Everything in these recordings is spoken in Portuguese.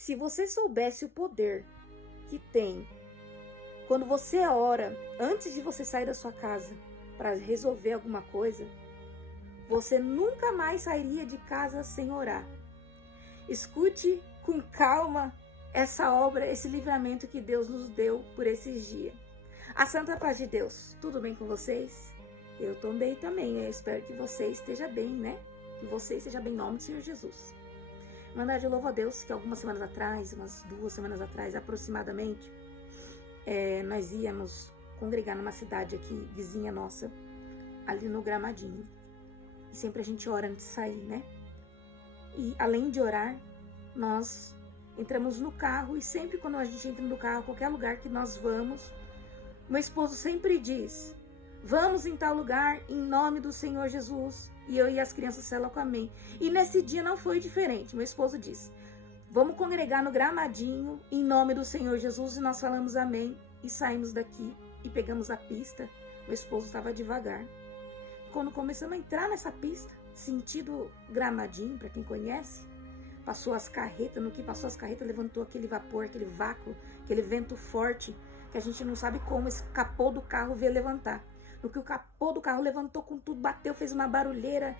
Se você soubesse o poder que tem quando você ora antes de você sair da sua casa para resolver alguma coisa, você nunca mais sairia de casa sem orar. Escute com calma essa obra, esse livramento que Deus nos deu por esses dias. A Santa Paz de Deus, tudo bem com vocês? Eu tô bem também, eu espero que você esteja bem, né? Que você esteja bem em nome do Senhor Jesus. Na verdade, eu louvo a Deus que algumas semanas atrás, umas 2 semanas atrás aproximadamente, nós íamos congregar numa cidade aqui, vizinha nossa, ali no Gramadinho. E sempre a gente ora antes de sair, né? E além de orar, nós entramos no carro e sempre quando a gente entra no carro, qualquer lugar que nós vamos, meu esposo sempre diz: vamos em tal lugar em nome do Senhor Jesus. E eu e as crianças selam com amém. E nesse dia não foi diferente. Meu esposo disse: vamos congregar no Gramadinho em nome do Senhor Jesus. E nós falamos amém e saímos daqui e pegamos a pista. Meu esposo estava devagar. Quando começamos a entrar nessa pista, sentido Gramadinho, para quem conhece, passou as carretas, no que passou as carretas levantou aquele vapor, aquele vácuo, aquele vento forte, que a gente não sabe como escapou do carro veio levantar. No que o capô do carro levantou com tudo, bateu, fez uma barulheira,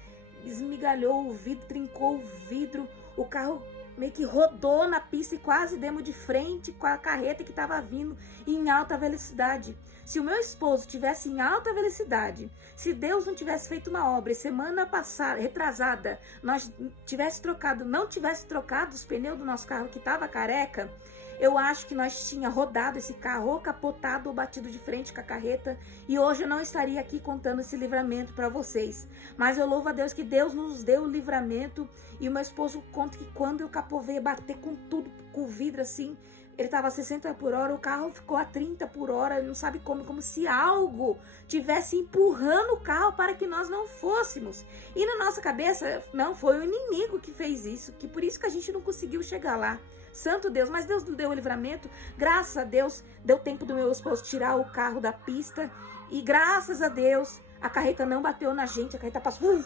esmigalhou o vidro, trincou o vidro, o carro meio que rodou na pista e quase demos de frente com a carreta que estava vindo em alta velocidade. Se o meu esposo tivesse em alta velocidade, se Deus não tivesse feito uma obra, semana passada, retrasada, nós não tivesse trocado os pneus do nosso carro que estava careca, eu acho que nós tinha rodado esse carro, ou capotado ou batido de frente com a carreta, e hoje eu não estaria aqui contando esse livramento para vocês. Mas eu louvo a Deus que Deus nos deu o livramento, e o meu esposo conta que quando o capô veio bater com tudo, com o vidro assim, ele estava a 60 por hora, o carro ficou a 30 por hora, ele não sabe como se algo tivesse empurrando o carro para que nós não fôssemos. E na nossa cabeça, não, foi o inimigo que fez isso, que por isso que a gente não conseguiu chegar lá. Santo Deus, mas Deus deu o livramento, graças a Deus, deu tempo do meu esposo tirar o carro da pista, e graças a Deus, a carreta não bateu na gente, a carreta passou,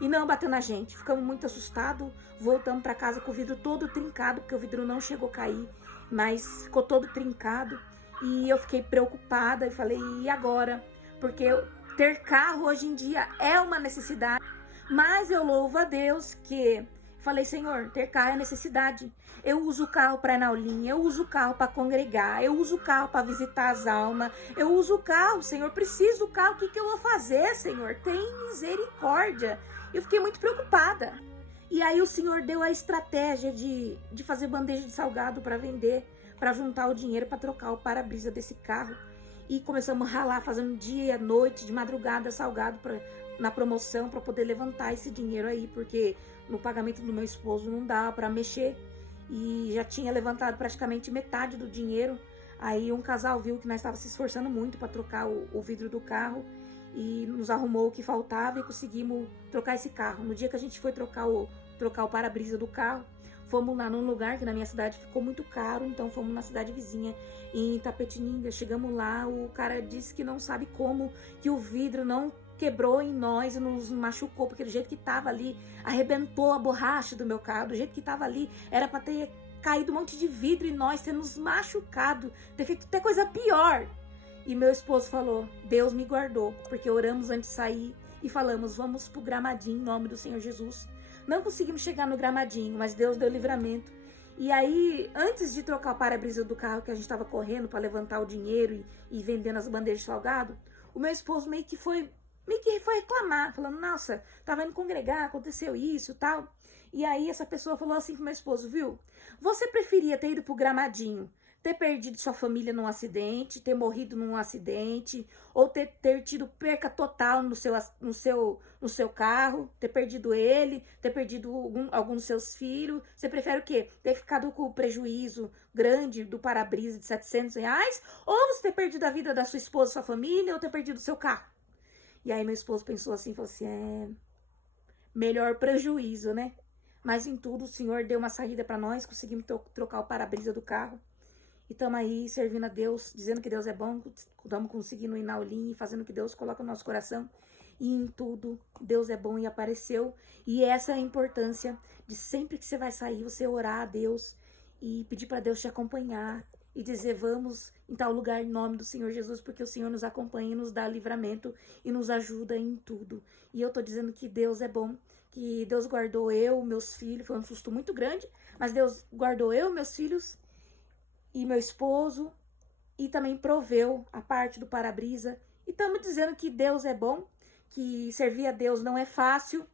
e não bateu na gente, ficamos muito assustados, voltamos para casa com o vidro todo trincado, porque o vidro não chegou a cair, mas ficou todo trincado, e eu fiquei preocupada, e falei, e agora? Porque ter carro hoje em dia é uma necessidade, mas eu louvo a Deus que... Falei, Senhor, ter carro é necessidade. Eu uso o carro para ir na aulinha, eu uso o carro para congregar, eu uso o carro para visitar as almas, eu uso o carro, Senhor, preciso do carro, o que eu vou fazer, Senhor? Tem misericórdia. Eu fiquei muito preocupada. E aí o Senhor deu a estratégia de fazer bandeja de salgado para vender, para juntar o dinheiro para trocar o para-brisa desse carro. E começamos a ralar, fazendo dia, noite, de madrugada, salgado na promoção, para poder levantar esse dinheiro aí, porque no pagamento do meu esposo não dava para mexer, e já tinha levantado praticamente metade do dinheiro. Aí um casal viu que nós estávamos se esforçando muito para trocar o vidro do carro, e nos arrumou o que faltava e conseguimos trocar esse carro. No dia que a gente foi trocar o para-brisa do carro, fomos lá num lugar que na minha cidade ficou muito caro, então fomos na cidade vizinha, em Itapetininga. Chegamos lá, o cara disse que não sabe como que o vidro não quebrou em nós e nos machucou, porque do jeito que tava ali, arrebentou a borracha do meu carro, do jeito que tava ali, era pra ter caído um monte de vidro e nós ter nos machucado, ter feito até coisa pior. E meu esposo falou, Deus me guardou, porque oramos antes de sair e falamos, vamos pro Gramadinho em nome do Senhor Jesus. Não conseguimos chegar no Gramadinho, mas Deus deu livramento. E aí, antes de trocar o para-brisa do carro, que a gente tava correndo para levantar o dinheiro e vendendo as bandejas de salgado, o meu esposo meio que foi reclamar, falando, nossa, tava indo congregar, aconteceu isso e tal. E aí essa pessoa falou assim pro meu esposo, viu? Você preferia ter ido pro Gramadinho, ter perdido sua família num acidente, ter morrido num acidente, ou ter tido perca total no seu carro, ter perdido ele, ter perdido algum dos seus filhos? Você prefere o quê? Ter ficado com o prejuízo grande do para-brisa de R$ 700? Ou você ter perdido a vida da sua esposa, sua família, ou ter perdido o seu carro? E aí meu esposo pensou assim, falou assim, melhor prejuízo, né? Mas em tudo o Senhor deu uma saída para nós, conseguimos trocar o para-brisa do carro. E estamos aí servindo a Deus, dizendo que Deus é bom, estamos conseguindo ir na aulinha e fazendo o que Deus coloca no nosso coração. E em tudo, Deus é bom e apareceu. E essa é a importância de sempre que você vai sair, você orar a Deus e pedir para Deus te acompanhar e dizer: vamos em tal lugar em nome do Senhor Jesus, porque o Senhor nos acompanha e nos dá livramento e nos ajuda em tudo. E eu tô dizendo que Deus é bom, que Deus guardou eu, meus filhos, foi um susto muito grande, mas Deus guardou eu, meus filhos e meu esposo, e também proveu a parte do para-brisa. E estamos dizendo que Deus é bom, que servir a Deus não é fácil,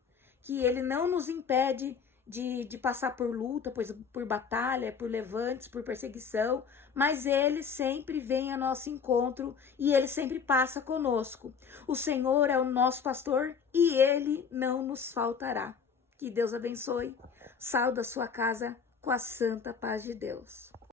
que Ele não nos impede de passar por luta, por batalha, por levantes, por perseguição, mas Ele sempre vem a nosso encontro e Ele sempre passa conosco. O Senhor é o nosso pastor e Ele não nos faltará. Que Deus abençoe. Saia da sua casa com a santa paz de Deus.